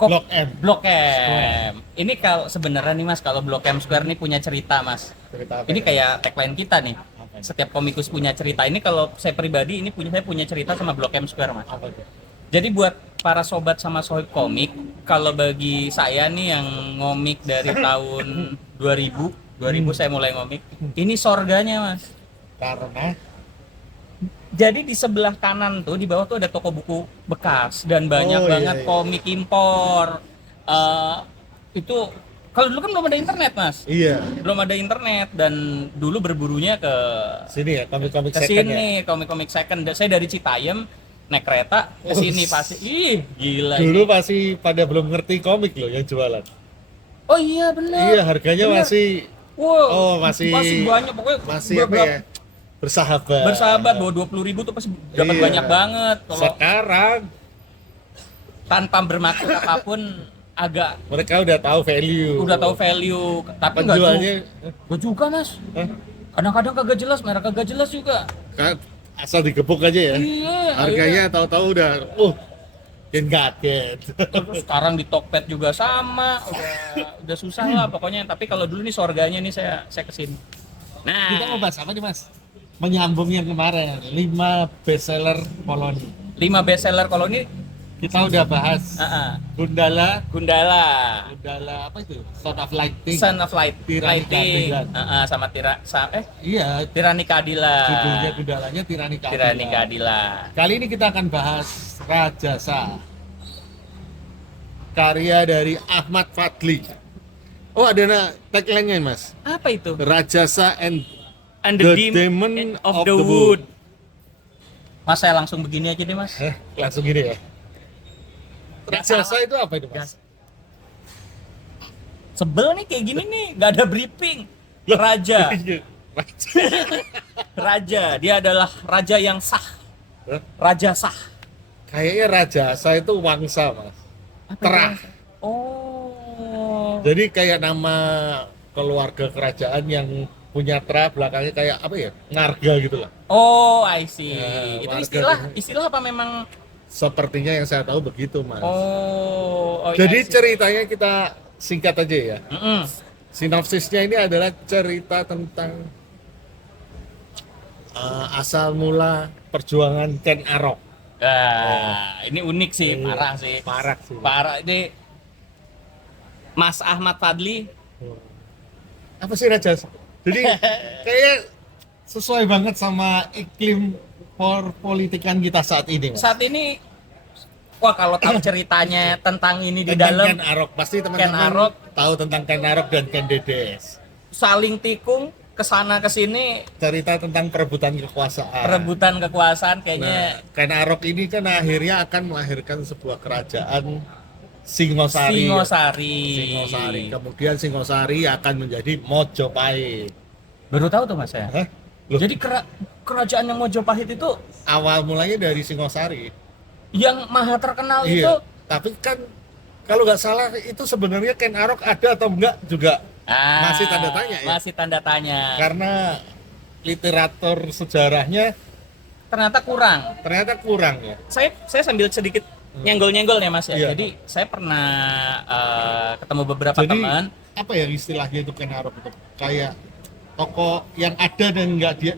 Blok M. Blok M. Ini kalau sebenarnya nih Mas, kalau Blok M Square ini punya cerita Mas. Cerita apa Ini ya? kayak tagline kita nih. Apa ini? Setiap komikus punya cerita. Ini kalau saya pribadi saya punya cerita sama Blok M Square Mas. Apa itu? Jadi buat para sobat sama sohib komik, kalau bagi saya nih yang ngomik dari tahun 2000 saya mulai ngomik. Ini sorganya Mas. Karena Jadi di sebelah kanan tuh, di bawah tuh ada toko buku bekas dan banyak Oh, iya, banget iya. komik impor. Itu kalau dulu kan belum ada internet Mas, iya, belum ada internet dan dulu berburunya ke sini ya komik-komik ke second ya. sini komik-komik second. Saya dari Citayam naik kereta ke sini pasti. Ih gila Dulu ini. masih pada belum ngerti komik loh yang jualan. Oh iya benar. Iya, harganya Bener. masih Wow, masih banyak pokoknya masih apa ya? Bersahabat. bersahabat bawa 20.000 tuh pasti dapat Iya. banyak banget. Kalau Sekarang tanpa bermaksud apapun agak mereka udah tahu value. udah tahu value tapi Penjualnya nggak juga Mas, eh, kadang-kadang kagak jelas, merek kagak jelas juga. asal digebuk aja ya. Iya Harganya tahu-tahu udah yang kaget. terus sekarang di Tokped juga sama, udah susah lah pokoknya. Tapi kalau dulu nih sorganya nih saya kesini. Kita mau Nah, bahas apa nih Mas? Menyambung yang kemarin 5 bestseller Poloni. 5 bestseller kalau ini Kita udah bahas Gundala Gundala, apa itu? Son of Lightning. Son of Tirani Lighting, Keadilan. sama Iya, Tirani Keadilan. judulnya Gundalanya Tirani Keadilan. Tirani Keadilan. Kali ini kita akan bahas Rajasa, karya dari Ahmad Fadli. Oh, ada tagline-nya Mas. Apa itu? Rajasa and And the Demon of the Wood. Mas saya langsung begini aja deh Mas. Langsung gini ya. Rajasa itu apa itu Mas? Sebel nih kayak gini nih, nggak ada briefing. Raja, raja, dia adalah raja yang sah, Hah? raja sah. Kayaknya Rajasa itu wangsa Mas. Apa Terah. itu? Oh, Jadi kayak nama keluarga kerajaan yang punya terah belakangnya kayak apa ya? Ngarga gitu lah. oh, I see. Ya, Itu warga istilah apa memang? Sepertinya yang saya tahu begitu Mas. Oh, Jadi I see. ceritanya kita singkat aja ya. Mm-mm. Sinopsisnya ini adalah cerita tentang asal mula perjuangan Ken Arok. Ini unik sih, Iya, parah sih. parah sih. Parah ini Mas Ahmad Fadli. Apa sih Rajas? Jadi kayaknya sesuai banget sama iklim politikan kita saat ini Mas. Saat ini, wah kalau tahu ceritanya tentang ini di Tentang dalam Ken Arok pasti Ken teman-teman Arok. tahu tentang Ken Arok dan Ken Dedes. saling tikung kesana kesini, Cerita tentang perebutan kekuasaan. perebutan kekuasaan Nah, kayaknya Ken Arok ini kan akhirnya akan melahirkan sebuah kerajaan Singosari. Singosari. Kemudian Singosari akan menjadi Mojopahit. Baru tahu tuh Mas ya. Hah? Loh, Jadi kerajaan yang Mojopahit itu awal mulanya dari Singosari. yang maha terkenal itu Iya. Tapi kan kalau nggak salah itu sebenarnya Ken Arok ada atau enggak juga masih tanda tanya ya. Masih tanda tanya. Karena literatur sejarahnya Ternyata kurang. ya. Saya sambil sedikit nyenggol-nyenggol ya Mas ya. Iya. Jadi saya pernah ketemu beberapa Jadi teman. apa ya istilahnya itu Ken Arok itu? Kayak toko yang ada dan enggak dia.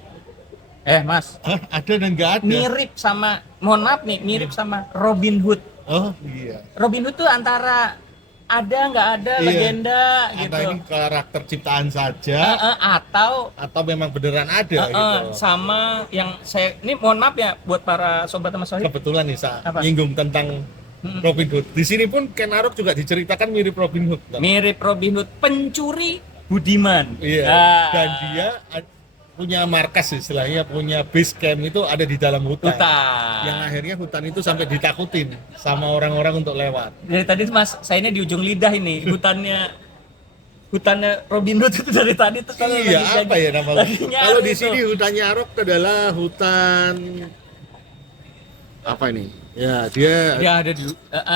Mas, Ada dan enggak ada. mirip sama, mohon maaf nih, mirip sama Robin Hood. Oh iya. Robin Hood tuh antara ada nggak ada Iya. legenda Atau gitu. ini karakter ciptaan saja Atau atau memang beneran ada gitu. sama yang saya ini mohon maaf ya buat para sobat Mas Sohib. Kebetulan nih Sa, Apa? nyinggung tentang Robin Hood. Di sini pun Ken Arok juga diceritakan mirip Robin Hood. Mirip Robin Hood, pencuri budiman. Iya. Nah, Dan dia punya markas istilahnya, punya base camp itu ada di dalam hutan. Yang hutan. akhirnya hutan itu sampai ditakutin sama orang-orang untuk lewat. Dari tadi Mas, saya ini di ujung lidah ini hutannya Robin Hood itu dari tadi tuh kalau Iya, lagi apa ya namanya? lagi nyari Kalau di itu. sini hutannya Arok adalah hutan apa ini? Ya, dia Dia ada di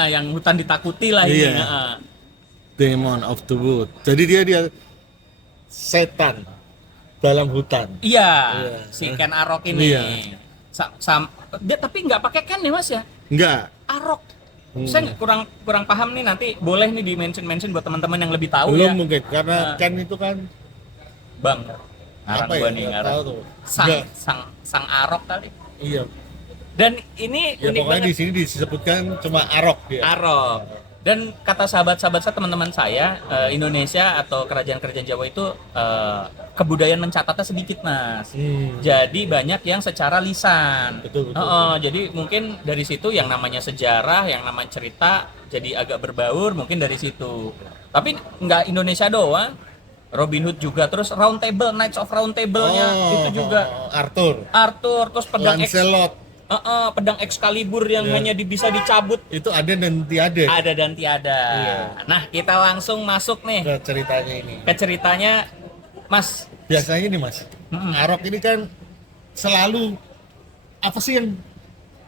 yang hutan ditakuti lah ini. Iya. Demon of the Wood. Jadi dia setan dalam hutan. Iya, Iya. si Ken Arok ini. Iya. Dia tapi nggak pakai Ken nih Mas ya, Enggak. Arok. Saya kurang paham nih, nanti boleh nih di mention buat teman-teman yang lebih tahu Belum ya. mungkin karena Ken itu kan Bang, ngarang apa ya? gua nih, Nggak ngarang. tahu tuh. Sang, Nggak. sang, sang Arok kali. Iya. Dan ini Ya unik pokoknya banget. di sini disebutkan cuma Arok ya. Arok. Dan kata sahabat-sahabat saya, teman-teman saya, Indonesia atau kerajaan-kerajaan Jawa itu kebudayaan mencatatnya sedikit, Mas. Jadi banyak yang secara lisan. Betul. Jadi mungkin dari situ yang namanya sejarah, yang namanya cerita jadi agak berbaur mungkin dari situ. Tapi nggak Indonesia doang. Robin Hood juga, terus Round Table, Knights of Round Table-nya itu juga Arthur, terus pedang Lancelot pedang Excalibur yang hanya bisa dicabut. itu ada dan tiada. Ada dan tiada. Iya. Nah, kita langsung masuk nih Ke ceritanya ini. ke ceritanya, Mas. Biasanya ini Mas, Arok ini kan selalu apa sih yang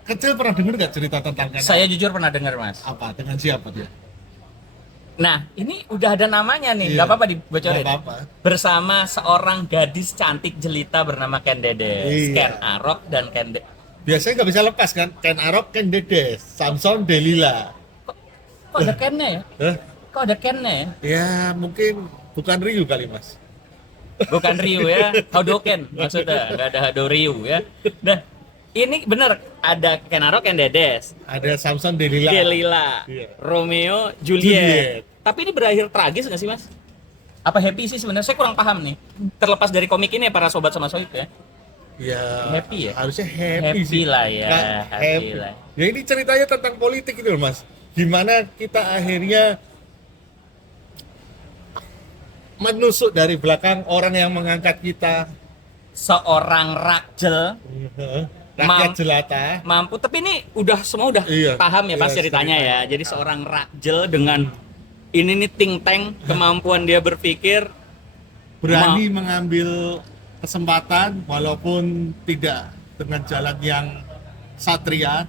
kecil pernah dengar nggak cerita tentang Ken? Saya jujur pernah dengar, Mas. Apa? Dengan siapa dia? Nah, ini udah ada namanya nih, Iya. nggak apa-apa dibocorin. Nggak apa-apa. Bersama seorang gadis cantik jelita bernama Ken Dedes, Iya. Ken Arok dan Ken Biasanya nggak bisa lepas kan? Ken Arok, Ken Dedes, Samson, Delila. Kok ada Ken-nya ya? Hah? Kok ada Ken-nya ya? Ya mungkin bukan Ryu kali Mas. Bukan Ryu ya, Hodoken maksudnya, nggak ada Hadoryu ya. Nah, ini bener, ada Ken Arok, Ken Dedes, Ada Samson, Delila. Delila, Iya. Romeo, Juliet. Juliet. Tapi ini berakhir tragis nggak sih, Mas? Apa happy sih sebenarnya? Saya kurang paham nih. Terlepas dari komik ini ya, para sobat sama sohib ya. Ya Happy ya? harusnya happy Happy sih. lah ya, Nah, happy lah. Ya ini ceritanya tentang politik itu loh Mas. Gimana kita akhirnya menusuk dari belakang orang yang mengangkat kita, Seorang rakjel rakyat Mam- jelata. mampu, tapi ini semua udah Iya, paham ya Mas iya, ceritanya ya. ceritanya. Jadi seorang rakjel dengan ini nih think tank, kemampuan dia berpikir, Berani mengambil kesempatan walaupun tidak dengan jalan yang satria.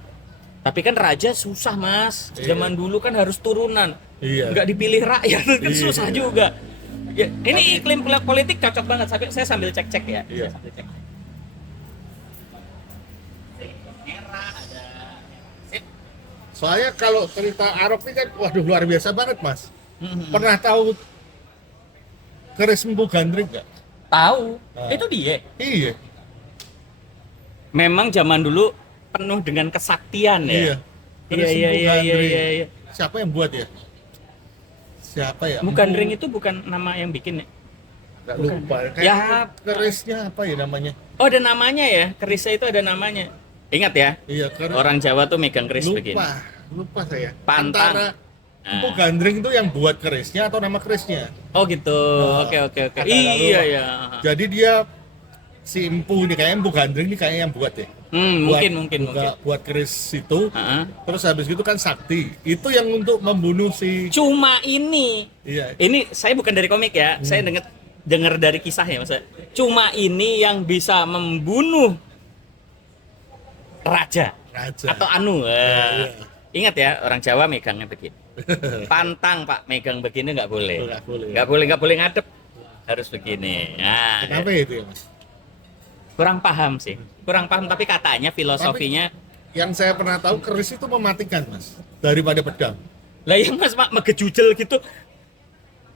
tapi kan raja susah Mas. Iya. Zaman dulu kan harus turunan. Iya. Nggak dipilih rakyat kan Iya. susah juga. Ya, ini iklim politik cocok banget. Saya sambil cek-cek ya. Iya. Saya sambil cek. Merah ada. Sip. Soalnya kalau cerita Arok ini kan waduh luar biasa banget Mas. Mhm. Pernah tahu keris Empu Gandring nggak? Tahu, Nah. itu dia. Iya. Memang zaman dulu penuh dengan kesaktian ya. Iya. Keris Iya, Empu iya, Gandring. iya. Siapa yang buat ya? Siapa ya? Bukan Empu- ring itu bukan nama yang bikin ya? Nggak bukan. lupa. Kayak Ya. kerisnya apa ya namanya? Oh, ada namanya ya. Kerisnya itu ada namanya. Ingat ya, Iya, keris. orang Jawa tuh megang keris begini. Lupa saya. Pantang. Antara Nah. Empu Gandring itu yang buat kerisnya atau nama kerisnya? Oh gitu. Nah, Oke. kata Iya lalu. ya. Jadi dia si Empu ini kayak Empu Gandring ini kayak yang buat ya. Mungkin. Buat keris itu. Heeh. Terus habis itu kan sakti. Itu yang untuk membunuh si Cuma ini saya bukan dari komik ya. Saya dengar dari kisah ya, Mas. Cuma ini yang bisa membunuh raja raja. atau anu. Iya. Ingat ya, orang Jawa megangnya begini. Pantang Pak, megang begini nggak boleh. Nggak boleh. Nggak boleh ngadep. Harus begini. Nah, Kenapa itu ya Mas? kurang paham sih. Kurang paham, tapi katanya filosofinya. Yang saya pernah tahu keris itu mematikan Mas daripada pedang. Lah yang Mas Mak megejujel gitu.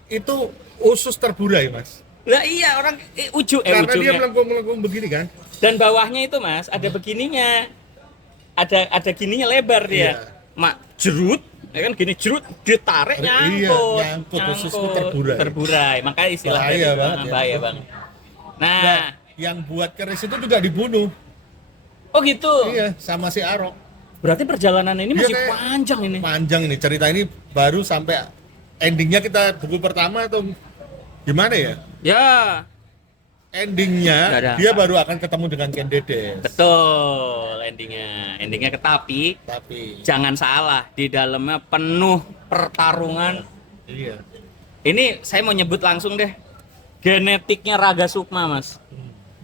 Itu usus terburai Mas. Lah iya orang Karena dia ujungnya. melengkung-melengkung begini kan. Dan bawahnya itu Mas ada begininya. Ada gininya lebar dia. Iya. Mak jerut, ya kan gini jerut ditarik Iya, nyangkut. nyangkut, ususku terburai. Terburai. Makanya istilah Bahaya dari- banget ya. bahaya banget. Nah, Nah, yang buat keris itu juga dibunuh. oh gitu. Iya, sama si Arok. Berarti perjalanan ini Dia masih kayak- panjang ini. Panjang ini cerita ini baru sampai endingnya kita buku pertama atau gimana ya? Ya, Endingnya Nggak ada dia apa. baru akan ketemu dengan Ken Dedes. betul endingnya. Endingnya tapi Tapi jangan salah, di dalamnya penuh pertarungan. iya. Ini saya mau nyebut langsung deh. Genetiknya Raga Sukma, Mas.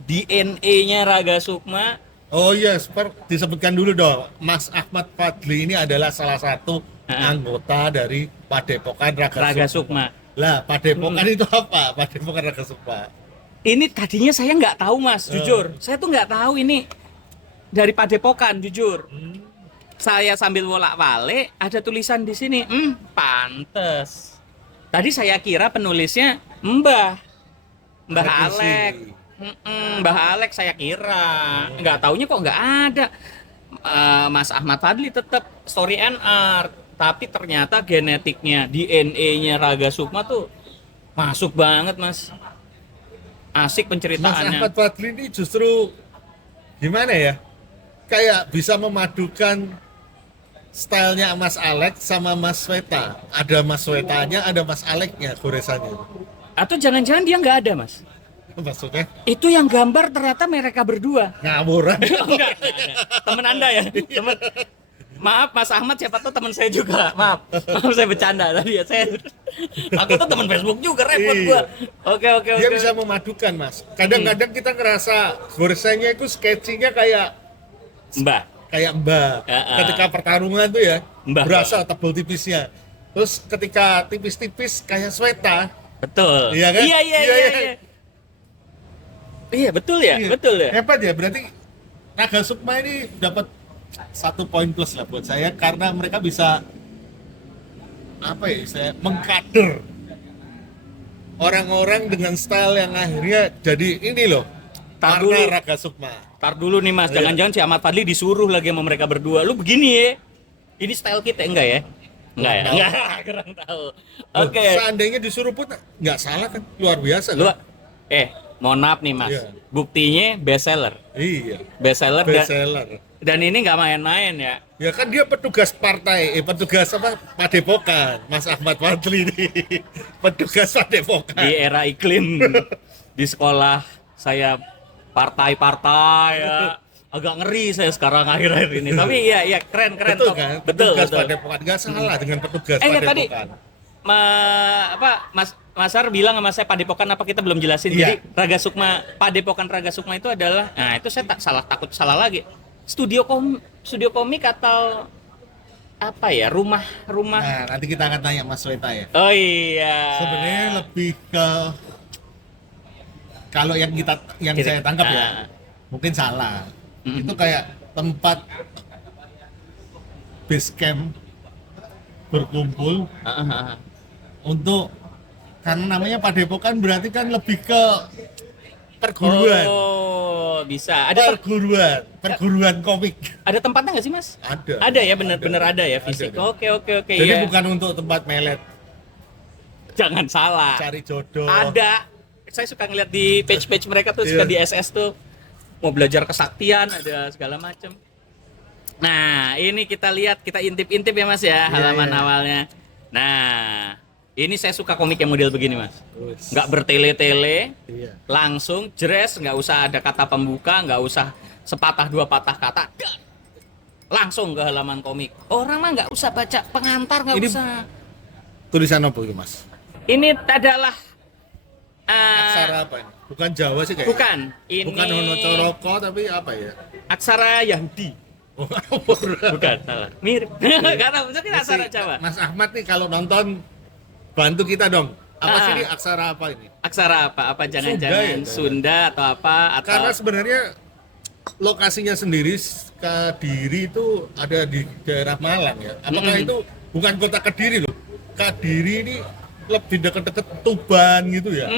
DNA-nya Raga Sukma. Oh iya, disebutkan dulu dong. Mas Ahmad Fadli ini adalah salah satu anggota dari Padepokan Raga Sukma. Lah, Padepokan itu apa? Padepokan Raga Sukma. Ini tadinya saya nggak tahu, Mas, jujur. Saya tuh nggak tahu ini dari Padepokan, jujur. saya sambil bolak-balik ada tulisan di sini, pantes. Tadi saya kira penulisnya Mbah Revisi. Alek. Mbah Alek saya kira. Nggak taunya kok nggak ada. Mas Ahmad Fadli tetap story and art, tapi ternyata genetiknya, DNA-nya Raga Sukma tuh masuk banget, Mas. Asik Mas penceritaannya. Ahmad Fadli ini justru gimana ya? Kayak bisa memadukan stylenya Mas Alex sama Mas Sweta. Ada Mas Swetanya, ada Mas Alexnya goresannya. Atau jangan-jangan dia nggak ada, Mas? Maksudnya Itu yang gambar ternyata mereka berdua. ngawuran. Enggak ada. Temen Anda ya? Temen. Maaf Mas Ahmad, siapa tuh teman saya juga. Maaf saya bercanda tadi ya. Aku tuh teman Facebook juga, repot Iya. gua. Oke. Dia bisa memadukan, Mas. Kadang-kadang kita ngerasa goresannya itu sketchingnya kayak Mbak. Mbak. Ya, Ketika pertarungan tuh ya, Mbah. berasa tebel tipisnya. Terus ketika tipis-tipis kayak Sweta. Betul. Iya kan? Iya. Iya, betul ya? Iya. Betul ya? Hebat ya, berarti Raga Sukma ini dapat 1 poin plus lah buat saya karena mereka bisa mengkader orang-orang dengan style yang akhirnya jadi ini loh. Tar warna dulu. Raga Sukma. Ntar dulu nih Mas, Iya. jangan-jangan si Ahmad Fadli disuruh lagi sama mereka berdua. Lu begini ya? Ini style kita enggak ya? Enggak ya? Kurang tahu. Enggak, kurang tahu. Loh, Oke. Seandainya disuruh pun nggak salah kan, luar biasa Lu kan? mohon maaf nih Mas. Iya. Buktinya bestseller. Iya. Bestseller Bestseller. dan ini nggak main-main ya. Ya kan dia petugas partai, petugas apa? Padepokan, Mas Ahmad Fadli ini. Petugas Padepokan. Di era iklim di sekolah saya partai-partai ya. Agak ngeri saya sekarar akhir-akhir ini. Tapi iya keren Betul Tok. kan? Betul. Petugas Padepokan nggak salah dengan petugas Enggak tadi Padepokan. Mas Ar bilang sama saya Padepokan apa kita belum jelasin. Iya. Jadi Raga Sukma, Padepokan Raga Sukma itu adalah, nah itu saya takut salah lagi. Studio komik atau apa ya? Rumah. Nah, nanti kita akan tanya Mas Weta ya. Oh iya. Sebenarnya lebih ke kalau yang Kita- saya tangkap ya, Ah. mungkin salah. Mm-mm. Itu kayak tempat base camp berkumpul untuk karena namanya Padepokan berarti kan lebih ke perguruan. Oh, bisa. Perguruan komik. Ada tempatnya nggak sih, Mas? Ada. Ada ya, bener-bener ada ya fisik. Ada. Oke, Jadi ya. bukan untuk tempat melet, Jangan salah. cari jodoh. Ada. Saya suka ngeliat di page-page mereka tuh, suka Iya. di SS tuh. Mau belajar kesaktian, ada segala macam. Nah, ini kita lihat, kita intip-intip ya Mas ya, halaman iya. awalnya. Nah, ini saya suka komik yang model begini Mas. Wes. Nggak bertele-tele, Iya. langsung jres, nggak usah ada kata pembuka, nggak usah sepatah dua patah kata, langsung ke halaman komik. Orang mah nggak usah baca pengantar, nggak Ini usah. Tulisan apa itu, Mas? Ini adalah Aksara apa ini? Bukan Jawa sih kayaknya. bukan. Ini Bukan Honocoroko tapi apa ya? aksara Yahudi. Bukan, salah. Mirip. Nggak tahu, mungkin aksara Jawa. Mas Ahmad nih kalau nonton bantu kita dong. Apa sih Ah. ini aksara apa ini? Aksara apa? Apa jangan-jangan Sunda Sunda, ya, atau apa? Atau Karena sebenarnya lokasinya sendiri Kediri itu ada di daerah Malang ya. Apakah Mm-mm. itu bukan kota Kediri loh? Kediri ini lebih dekat-dekat Tuban gitu ya.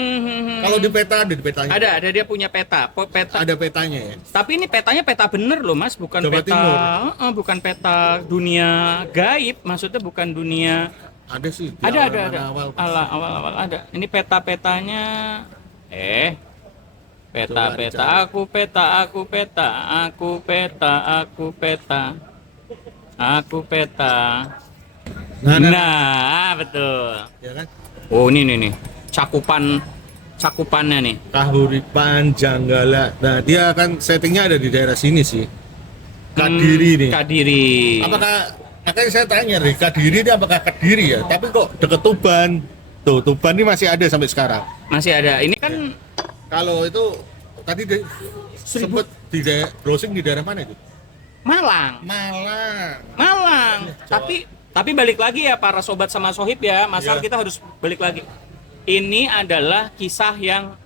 Kalau di peta ada di petanya. ada dia punya peta. Peta. Ada petanya ya. Tapi ini petanya peta bener loh Mas, bukan Jawa peta. Timur. Bukan peta dunia gaib, maksudnya bukan dunia. Ada sih. di Ada. awal-awal. Awal ada. Ini peta-petanya. Coba Peta, aku peta. Nah, Nah, betul. ya kan? Oh, ini nih. Cakupannya nih. Kahuripan, Janggala. Nah, dia kan settingnya ada di daerah sini sih. Kediri nih. Kediri. Apakah makanya saya tanya nih, Kediri ini apakah Kediri ya? Tapi kok deket Tuban. Tuh, Tuban ini masih ada sampai sekarang. Masih ada. Ini kan Kalau itu tadi sempat browsing di daerah mana itu? Malang. Malang. Tapi balik lagi ya para sobat sama sohib ya, Mas Al, Iya. kita harus balik lagi. Ini adalah kisah yang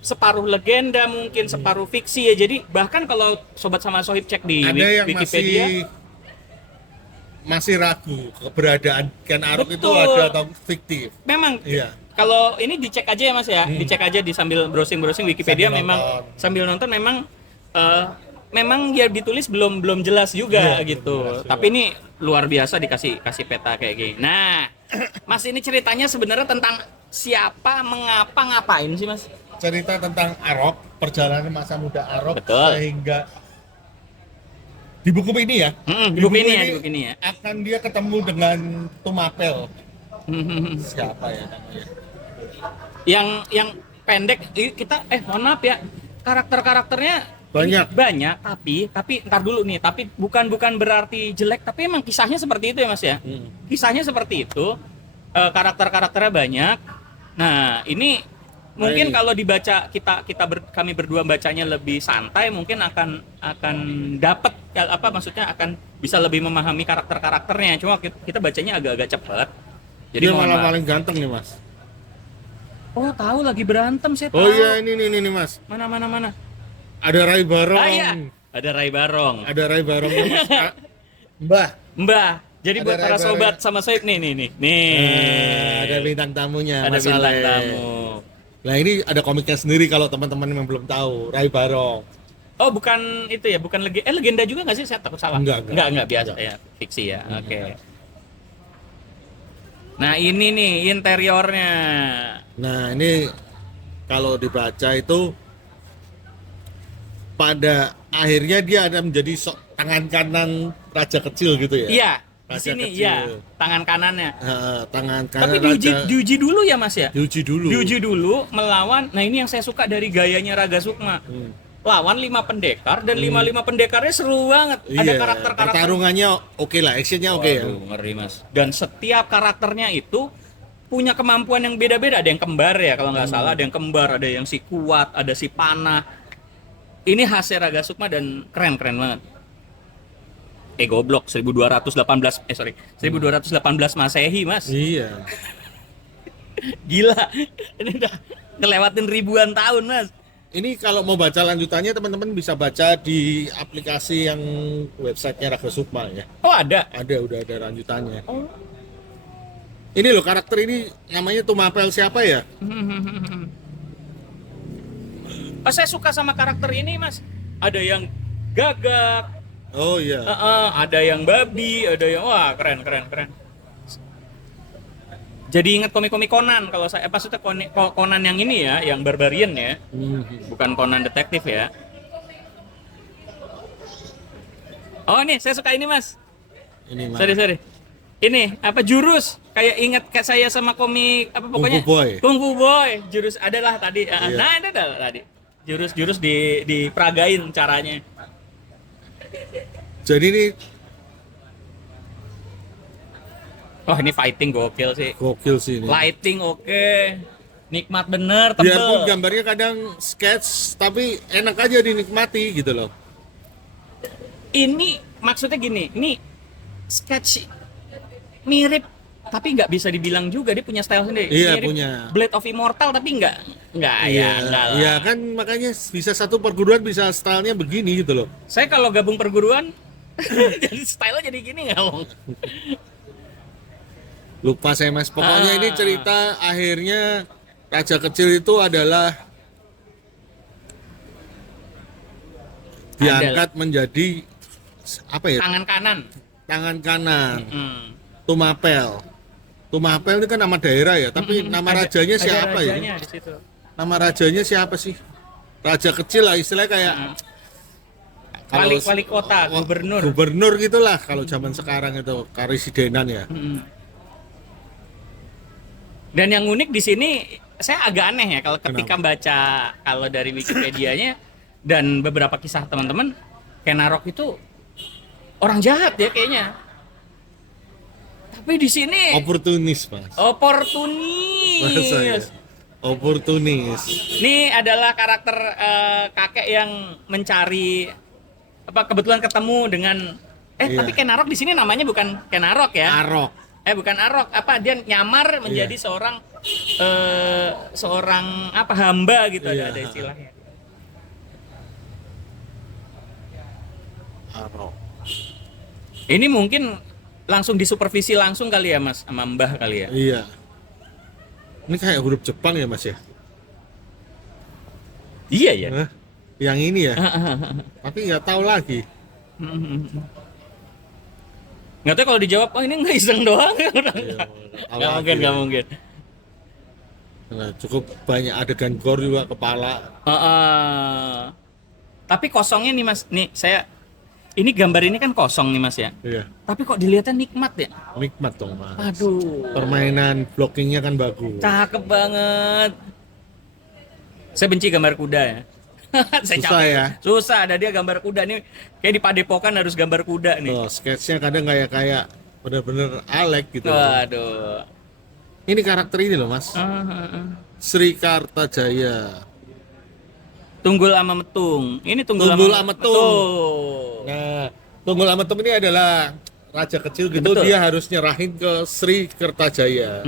separuh legenda mungkin, separuh fiksi ya. Jadi bahkan kalau sobat sama sohib cek di Ada yang Wikipedia, masih ragu keberadaan Ken Arok itu Betul. ada atau fiktif. memang Iya. kalau ini dicek aja ya Mas ya, dicek aja di sambil browsing Wikipedia. Sambil memang nonton. sambil nonton memang ya ditulis belum jelas juga Iya, gitu. belum jelas Tapi ini luar biasa dikasih peta kayak gini. Nah, Mas ini ceritanya sebenarnya tentang siapa, mengapa, ngapain sih Mas? Cerita tentang Arok, perjalanan masa muda Arok, Betul. sehingga di buku ini ya. Di buku ini ya. Akan dia ketemu dengan Tumapel. Siapa ya namanya? yang pendek kita mohon maaf ya, karakternya Banyak. tapi ntar dulu nih, tapi bukan berarti jelek, tapi emang kisahnya seperti itu ya Mas ya. Kisahnya seperti itu, karakternya banyak. Nah ini mungkin Baik. kalau dibaca kami berdua bacanya lebih santai, mungkin akan dapat maksudnya akan bisa lebih memahami karakternya. Cuma kita bacanya agak-agak cepat. Jadi Dia mohon malah maaf. paling ganteng nih Mas. Oh tahu lagi berantem saya tahu. Oh iya ini Mas. Mana. Ada Rai Barong. Ah iya, ada Rai Barong. Ada Rai Barongnya Mas. Mbah. Mbah. Jadi Ada buat Rai para Barong. sobat sama saya nih. Ada bintang tamunya. Ada Mas bintang Ale. tamu. Nah ini ada komiknya sendiri kalau teman-teman yang belum tahu. Rai Barong. Oh bukan itu ya, bukan legenda juga nggak sih? Saya takut salah. Enggak. Biasa ya, fiksi ya. Oke. Nah ini nih interiornya. Nah ini kalau dibaca itu pada akhirnya dia ada menjadi tangan kanan raja kecil gitu ya. Iya, di Raja sini kecil. ya, tangan kanannya. Tangan kanan Tapi raja. diuji dulu ya Mas ya. Diuji dulu. Diuji dulu melawan. Nah ini yang saya suka dari gayanya Raga Sukma. Lawan 5 pendekar dan 5 pendekarnya seru banget. Ada Iya, karakter-karakter. pertarungannya oke lah, actionnya oke ya. Waduh, ngeri Mas. Dan setiap karakternya itu punya kemampuan yang beda-beda. Ada yang kembar ya kalau nggak salah, ada yang kembar, ada yang si kuat, ada si panah. Ini khasnya Raga Sukma dan keren banget. Goblok 1218 Masehi Mas. Iya. Gila. Ini udah ngelewatin ribuan tahun Mas. Ini kalau mau baca lanjutannya teman-teman bisa baca di aplikasi yang websitenya Raga Sukma ya. Oh ada. Udah ada lanjutannya. Ini loh karakter ini namanya Tumapel siapa ya? Saya suka sama karakter ini Mas. Ada yang gagak, Oh iya. ada yang babi, ada yang wah keren. Jadi ingat komik-komik Conan kalau saya maksudnya Conan yang ini ya, yang Barbarian ya, bukan Conan detektif ya. Oh nih saya suka ini Mas. Ini Mas. Sorry. Ini apa jurus? Kayak ingat kayak saya sama komik apa pokoknya Kung Fu Boy. Jurus adalah tadi. Iya. Nah ini adalah tadi. Jurus diperagain caranya. Jadi ini Ini fighting gokil sih. gokil sih ini. Lighting oke. Nikmat bener, Biarpun tebel. gambarnya kadang sketch tapi enak aja dinikmati gitu loh. Ini maksudnya gini, ini sketch mirip tapi nggak bisa dibilang juga dia punya style sendiri. Iya, Mirip punya. Blade of Immortal tapi nggak enggak lah. Iya kan makanya bisa satu perguruan bisa stylenya begini gitu loh. Saya kalau gabung perguruan jadi style-nya jadi gini nggak Wong? Lupa saya Mas. Pokoknya ini cerita akhirnya raja kecil itu adalah diangkat menjadi apa ya? Tangan kanan. Tangan kanan. Tumapel itu kan nama daerah ya, tapi nama rajanya Ada siapa ya? rajanya di situ. Nama rajanya siapa sih? Raja kecil lah istilahnya kayak Wali kota, gubernur. Gubernur gitulah kalau zaman sekarang itu karesidenan ya. Dan yang unik di sini saya agak aneh ya kalau ketika baca kalau dari Wikipedianya dan beberapa kisah teman-teman, Ken Arok itu orang jahat ya kayaknya. Tapi di sini Oportunis, Mas. oportunis. Bahasanya. Oportunis. Ini adalah karakter kakek yang mencari kebetulan ketemu dengan Iya. tapi Ken Arok di sini namanya bukan Ken Arok ya. Arok. bukan Arok, apa dia nyamar menjadi Iya. seorang apa hamba gitu, Iya. ada istilahnya. Arok. Ini mungkin langsung disupervisi langsung kali ya Mas sama Mbah kali ya. Iya. Ini kayak huruf Jepang ya Mas ya? Iya ya. Hah? Yang ini ya? Tapi nggak tahu lagi. Nggak tahu kalau dijawab, oh ini nggak iseng doang. Iya, Nggak mungkin, nggak mungkin. Nah, cukup banyak adegan gore juga kepala. Tapi kosongnya nih Mas, nih ini gambar ini kan kosong nih Mas ya. Iya. Tapi kok dilihatnya nikmat ya? Nikmat dong Mas. Aduh. Permainan blockingnya kan bagus. Cakep banget. Saya benci gambar kuda ya. Saya Susah capek. ya? Susah, ada dia gambar kuda nih. Kayak di Padepokan harus gambar kuda nih. Oh, sketsnya kadang kayak bener-bener Alek gitu. Waduh. Ini karakter ini loh Mas. Sri Kartajaya. Tunggul ama Metung. Ini Tunggul Tunggul ama ama Metung. Metung. Nah, Tunggul Ametung ini adalah raja kecil gitu. Betul. Dia harus nyerahin ke Sri Kertajaya.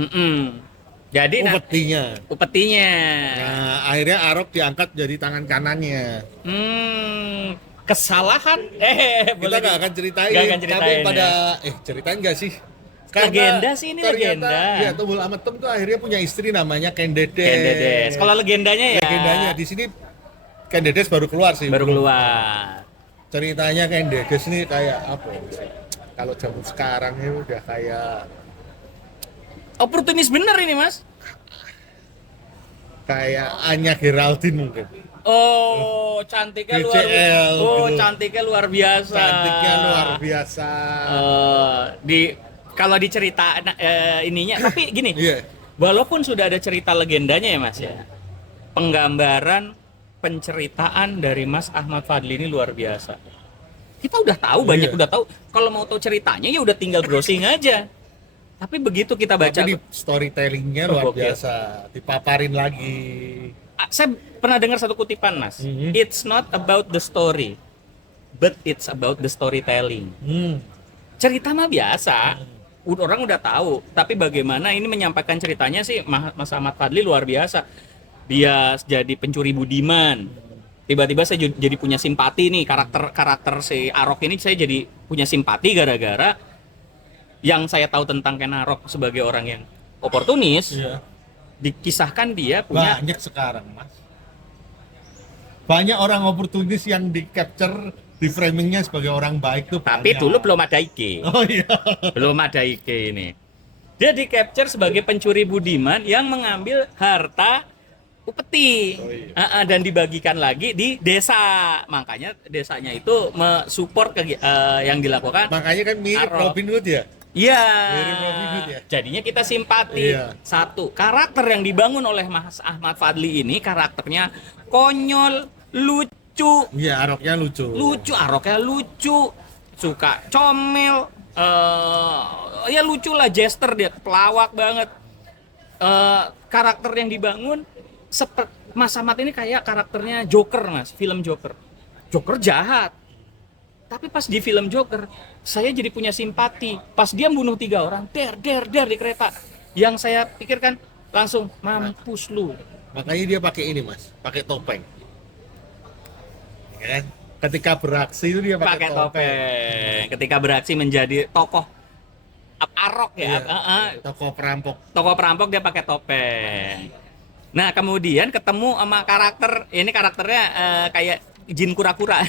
Jadi upetinya. Nah, akhirnya Arok diangkat jadi tangan kanannya. Kesalahan. Kita Boleh nggak akan ceritain. Nggak akan ceritain, tapi pada ceritain nggak sih? Legenda sih ini, ternyata, legenda. Iya, Tunggul Ametung tuh akhirnya punya istri namanya Kendedes. Kendedes. Kalau legendanya ya. Legendanya di sini Kendedes baru keluar sih. Baru keluar. Ceritanya Kendedes ini kayak apa? Kalau zaman sekarang ini udah kayak Oportunis bener ini Mas. Anya Geraldine mungkin. Oh, cantiknya BCL, gitu. cantiknya luar biasa. Cantiknya luar biasa. Kalau dicerita ininya, tapi gini, Iya. walaupun sudah ada cerita legendanya ya Mas ya, penggambaran penceritaan dari Mas Ahmad Fadli ini luar biasa. Kita udah tahu, banyak Iya. udah tahu. Kalau mau tahu ceritanya ya udah tinggal browsing aja. Tapi begitu kita baca, Tapi di storytellingnya luar gokil. biasa, dipaparin lagi. Saya pernah dengar satu kutipan Mas. Mhm. It's not about the story, but it's about the storytelling. Cerita mah biasa, orang udah tahu. Tapi bagaimana ini menyampaikan ceritanya sih, Mas Ahmad Fadli luar biasa. Dia jadi pencuri budiman. Tiba-tiba saya jadi punya simpati nih, karakter si Arok ini saya jadi punya simpati gara-gara yang saya tahu tentang Ken Arok sebagai orang yang oportunis. Iya. Dikisahkan dia punya Banyak sekarang, Mas. Banyak orang oportunis yang di capture di framingnya sebagai orang baik tuh. tapi banyak. dulu belum ada Ike. Oh iya. Belum ada Ike ini. Dia di capture sebagai pencuri budiman yang mengambil harta upeti. Oh, iya. Dan dibagikan lagi di desa. Makanya desanya itu mensupport yang dilakukan. Makanya kan mirip Arok. Robin Hood ya. Iya. Mirip Robin Hood ya. Jadinya kita simpati. Iya. Satu, karakter yang dibangun oleh Mas Ahmad Fadli ini karakternya konyol, lucu, Iya, Aroknya lucu. Aroknya lucu, suka comel, ya lucu lah, jester dia, pelawak banget. Karakter yang dibangun Mas Ahmad ini kayak karakternya Joker Mas, film Joker. Joker jahat. Tapi pas di film Joker, saya jadi punya simpati. Pas dia bunuh 3 orang, der di kereta. Yang saya pikirkan langsung mampus lu. Makanya dia pakai ini, Mas. Pakai topeng. Ya kan? Ketika beraksi itu dia pakai Pakai topeng. Ketika beraksi menjadi tokoh Arok ya. Iya. Tokoh perampok. Tokoh perampok dia pakai topeng. Nah, kemudian ketemu sama karakternya kayak jin kura-kura.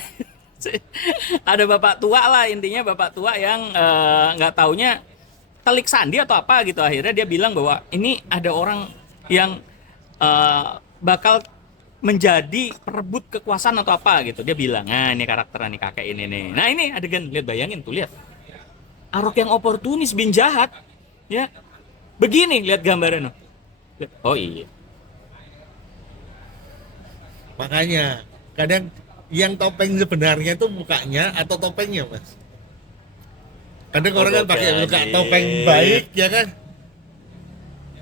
Ada bapak tua lah, intinya bapak tua yang nggak taunya telik sandi atau apa gitu. Akhirnya dia bilang bahwa ini ada orang yang bakal menjadi perebut kekuasaan atau apa gitu. Dia bilang, nah ini karakternya nih kakek ini nih. Nah ini adegan, lihat, bayangin tuh, lihat Arok yang oportunis bin jahat ya. Begini lihat gambarnya. Oh iya. Makanya kadang yang topeng sebenarnya itu mukanya atau topengnya, Mas. Kadang orang kan pakai muka topeng baik ya kan.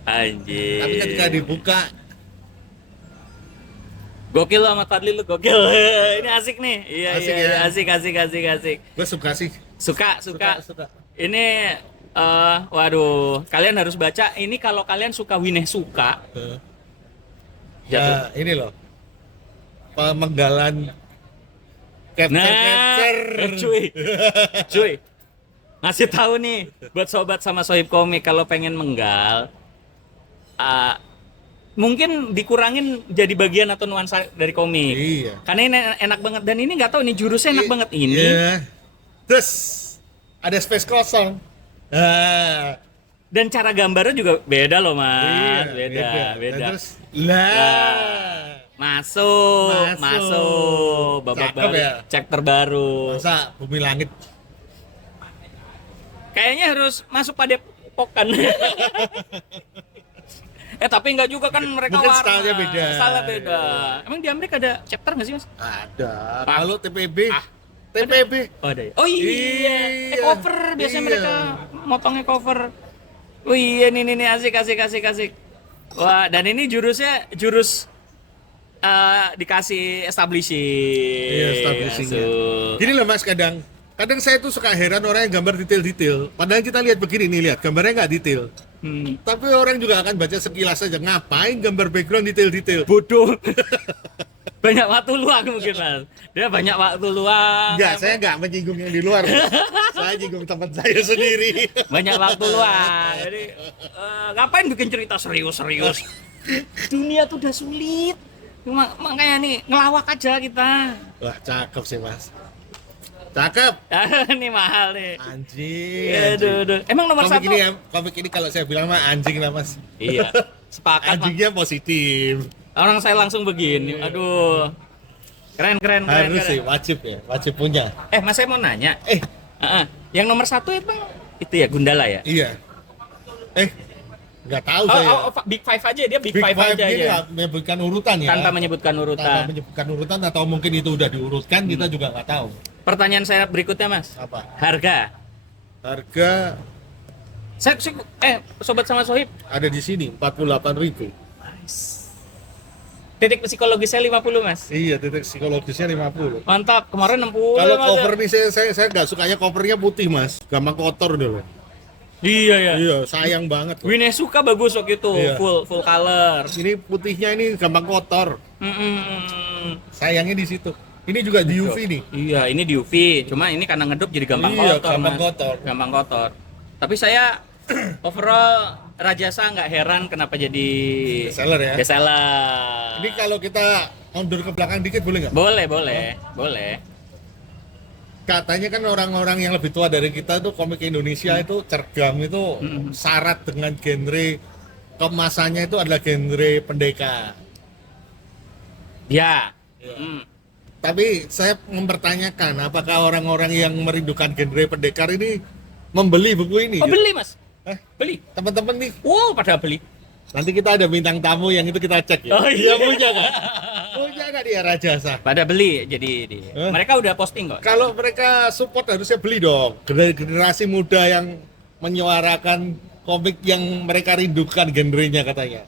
Anjir. Tapi ketika dibuka gokil lah Ahmad Fadli, lu gokil. Ini asik nih. Iya, Asik iya, ya? asik. gue suka sih. Suka. Ini Waduh, kalian harus baca ini kalau kalian suka Wineh Suka. Ya, ini loh. Pemenggalan Nah, capture. cuy, ngasih tahu nih buat sobat sama sohib komik kalau pengen menggal, mungkin dikurangin jadi bagian atau nuansa dari komik. Iya. Karena ini enak banget dan ini nggak tahu nih jurusnya enak banget ini. Iya. Terus ada space kosong. Ah, Dan cara gambarnya juga beda loh iya, mas, beda. Dan terus lah. Masuk, babak Cakep baru, ya? cek terbaru. Masa bumi langit. Kayaknya harus masuk pada pokan. Tapi enggak juga kan mereka Mungkin warna. stylenya beda. Stylenya beda. Emang di Amerika ada chapter nggak sih mas? Ada. Ah. Kalau TPB. Oh ada ya? Oh iya. Iya. Cover biasanya Iya. mereka motongnya cover. Oh iya nih asik. Wah dan ini jurus dikasih establishing. Iya, establishing-nya. Masuk. Gini loh Mas, kadang saya tuh suka heran orang yang gambar detail-detail. Padahal kita lihat begini nih, lihat gambarnya nggak detail. Tapi orang juga akan baca sekilas saja. Ngapain gambar background detail-detail? Bodoh. Banyak waktu luang mungkin mas. Dia banyak waktu luang. Enggak, saya nggak menyinggung yang di luar. Mas. Saya nyinggung teman saya sendiri. Banyak waktu luang. Jadi ngapain bikin cerita serius-serius? Dunia tuh udah sulit. Makanya nih ngelawak aja kita. Wah, cakep sih Mas. Cakep. Ini mahal nih. Anjing. Aduh. Emang nomor Komik satu? ini ya, komik ini kalau saya bilang mah anjing lah Mas. Iya. Sepakat. Mas. Anjingnya positif. Orang saya langsung begini. Aduh. Keren. Harus sih, wajib ya, wajib punya. Mas saya mau nanya. Yang nomor satu itu ya Gundala ya? Iya. Nggak tahu saya. Big Five aja dia Big Big Five Five aja ini ya. nggak menyebutkan urutan ya. Tanpa menyebutkan Tanpa urutan. menyebutkan urutan atau mungkin itu udah diurutkan kita juga nggak tahu. Pertanyaan saya berikutnya mas. Apa? Harga. Harga Sobat sama sohib. ada di sini 48.000. Titik psikologisnya 50 mas. Iya, titik psikologisnya 50. Mantap. Kemarin 60. Kalau Mas, cover ya. nih saya nggak sukanya covernya putih mas, gampang kotor dulu. Iya ya. Iya, sayang banget. Wineh Suka bagus waktu itu. Iya. Full color. Ini putihnya ini gampang kotor. Sayangnya di situ. Ini juga di UV nih. Iya, ini di UV. Cuma ini karena ngedup jadi gampang Iya, kotor. gampang Mas. kotor. Gampang kotor. Tapi saya overall Rajasa nggak heran kenapa jadi Bestseller ya. bestseller. Ini kalau kita mundur ke belakang dikit boleh nggak? Boleh. Katanya kan orang-orang yang lebih tua dari kita tuh komik Indonesia itu cergam itu syarat dengan genre kemasannya itu adalah genre pendekar. Ya. Ya. Tapi saya mempertanyakan apakah orang-orang yang merindukan genre pendekar ini membeli buku ini? Oh beli mas? Beli? Teman-teman nih, Wow pada beli. nanti kita ada bintang tamu yang itu kita cek ya. Oh iya. punya kan? Punya nggak dia Rajasa? Pada beli jadi mereka udah posting kok. Kalau mereka support harusnya beli dong. Generasi muda yang menyuarakan komik yang mereka rindukan genrenya katanya.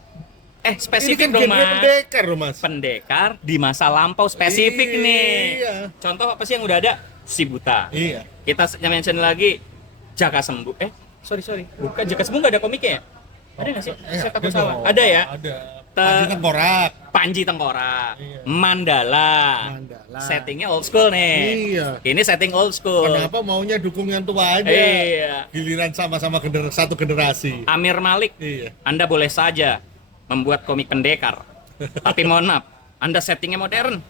Spesifik Ini kan dong genre mas. pendekar loh mas. Pendekar di masa lampau spesifik nih. Iya. Contoh apa sih yang udah ada? Si Buta. Iya. Kita mention lagi Jaka Sembuh. Sorry. Bukan Jaka Sembuh nggak ada komiknya ya? Ada nggak sih? Saya takut Ada salah. dong. Ada ya? Ada. Panji Tengkorak. Panji Tengkorak. Iya. Mandala. Settingnya old school nih. Iya. Ini setting old school. Kenapa maunya dukung yang tua aja? Iya. Giliran sama-sama satu generasi. Amir Malik. Iya. Anda boleh saja membuat komik pendekar. Tapi mohon maaf, Anda settingnya modern.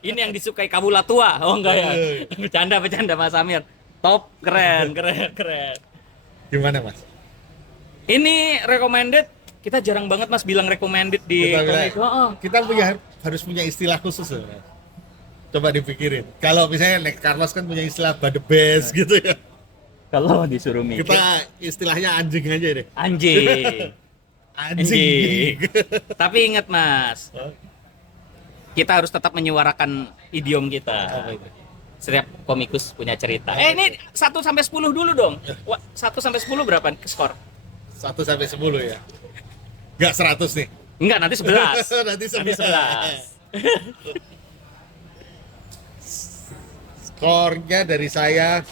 Ini yang disukai kabula tua. Oh enggak ya? Bercanda Mas Amir. Top, keren. Gimana mas? Ini recommended. Kita jarang banget Mas bilang recommended di komik. Kita harus punya istilah khusus ya. Mas. Coba dipikirin. Kalau misalnya Nick Carlos kan punya istilah the best gitu ya. Kalau disuruh mikir. Kita istilahnya anjing aja deh. Anjing. Anjing. Tapi ingat Mas, kita harus tetap menyuarakan idiom kita. Apa itu? Setiap komikus punya cerita. Ini 1 sampai 10 dulu dong. 1 sampai 10 berapa skor? 1 sampai 10 ya. Enggak 100 nih. Enggak, nanti 11. Nanti 11. Skornya dari saya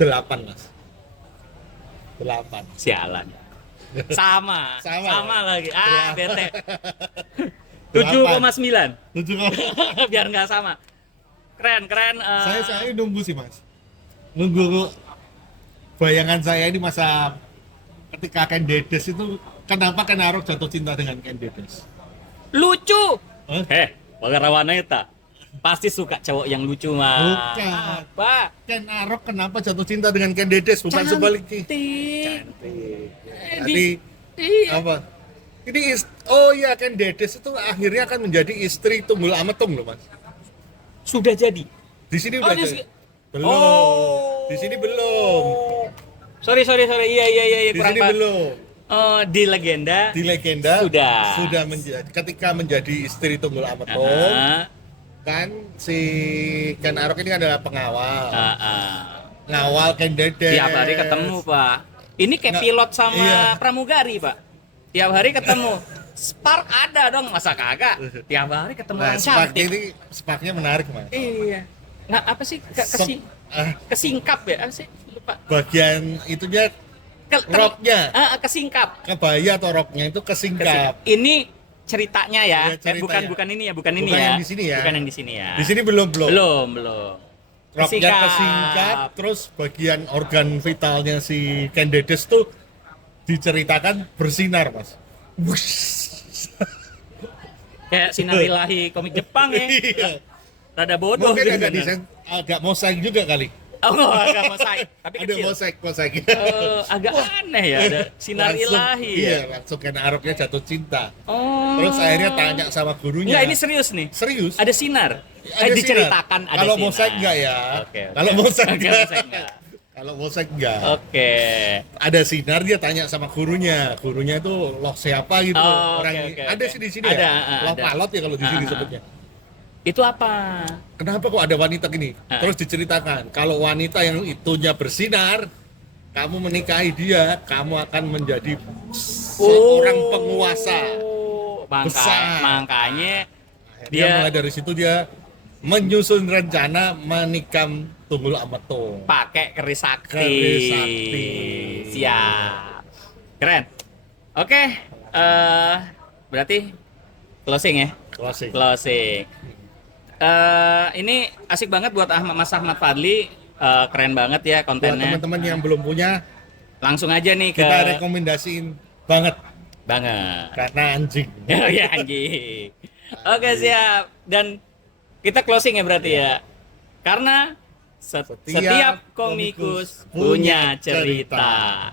8 mas. 8. Sialan. Sama lagi. Bete. 8. 7,9. 7. Biar nggak sama. Keren. Saya nunggu sih mas. Nunggu bayangan saya ini masa ketika Ken Dedes itu, kenapa Ken Arok jatuh cinta dengan Ken Dedes? Lucu. Hah? Wanita. Pasti suka cowok yang lucu mah. Bukan. Apa? Ken Arok kenapa jatuh cinta dengan Ken Dedes, bukan sebaliknya? Cantik. Jadi Iya. apa? Oh iya, Ken Dedes itu akhirnya akan menjadi istri Tunggul Ametung loh mas. Sudah jadi. Di sini udah di jadi. sini- Belum. Oh. Di sini belum. Sorry. Iya, Di kurang sini paham. belum. Di legenda. Di legenda Sudah. ketika menjadi istri Tunggul Ametung, Ah, kan si Ken Arok ini adalah pengawal. ah, ah. Ngawal Ken Dedes. Tiap hari ketemu, Pak. Ini kayak Nggak, pilot sama iya. pramugari, Pak. Tiap hari ketemu. Spark ada dong, masa kagak? Tiap hari ketemu Nah, orang Spark cantik. ini Sparknya menarik mas. Iya. Nggak apa sih? Kesingkap ya? Apa sih? Lupa. Bagian itunya Ke- roknya, Kesingkap. kebaya atau roknya itu kesingkap. Ini ceritanya ya. Iya, ceritanya. Bukan ini ya, Bukan ini yang di sini ya. Bukan yang di sini ya. Di sini belum. Belum. Roknya kesingkap, terus bagian organ vitalnya si Ken Dedes tuh diceritakan bersinar mas. Wush. Kayak sinar ilahi komik Jepang ya. Iya. Rada bodoh Mungkin gitu agak kan. desain, agak mosaik juga kali. Oh, agak mosaik, tapi Ada kecil. mosaik. Agak aneh ya, ada sinar Langsung- ilahi Iya, ya. langsung Ken Aroknya jatuh cinta. Oh. Terus akhirnya tanya sama gurunya. Enggak, ini serius nih. Serius? Ada sinar. Ada Diceritakan sinar. ada Kalau sinar. mosaik enggak ya? Oke. Kalau mosaik Oke, enggak. mosaik enggak. Kalau mosaik enggak. Oke. Ada sinar, dia tanya sama gurunya. Gurunya itu loh siapa gitu. Oh, Orang oke. ada sih di sini Ada, ya. Loh ada. palot ya kalau di sini Ah, ah. sebutnya. Itu apa? Kenapa kok ada wanita gini? Ah. Terus diceritakan, kalau wanita yang itunya bersinar, kamu menikahi dia, kamu akan menjadi seorang penguasa besar. Makanya Dia dia mulai dari situ dia menyusun rencana menikam Tunggul Ametung. pakai keris sakti. Keris sakti. Siap. Keren. Oke, berarti closing ya. Closing. Ini asik banget buat Mas Ahmad Fadli. Keren banget ya Buat kontennya. teman-teman yang belum punya, Langsung aja nih ke kita rekomendasiin banget banget. karena anjing. Oh ya anjing. Oke siap. Dan kita closing ya berarti ya. Karena setiap komikus punya cerita.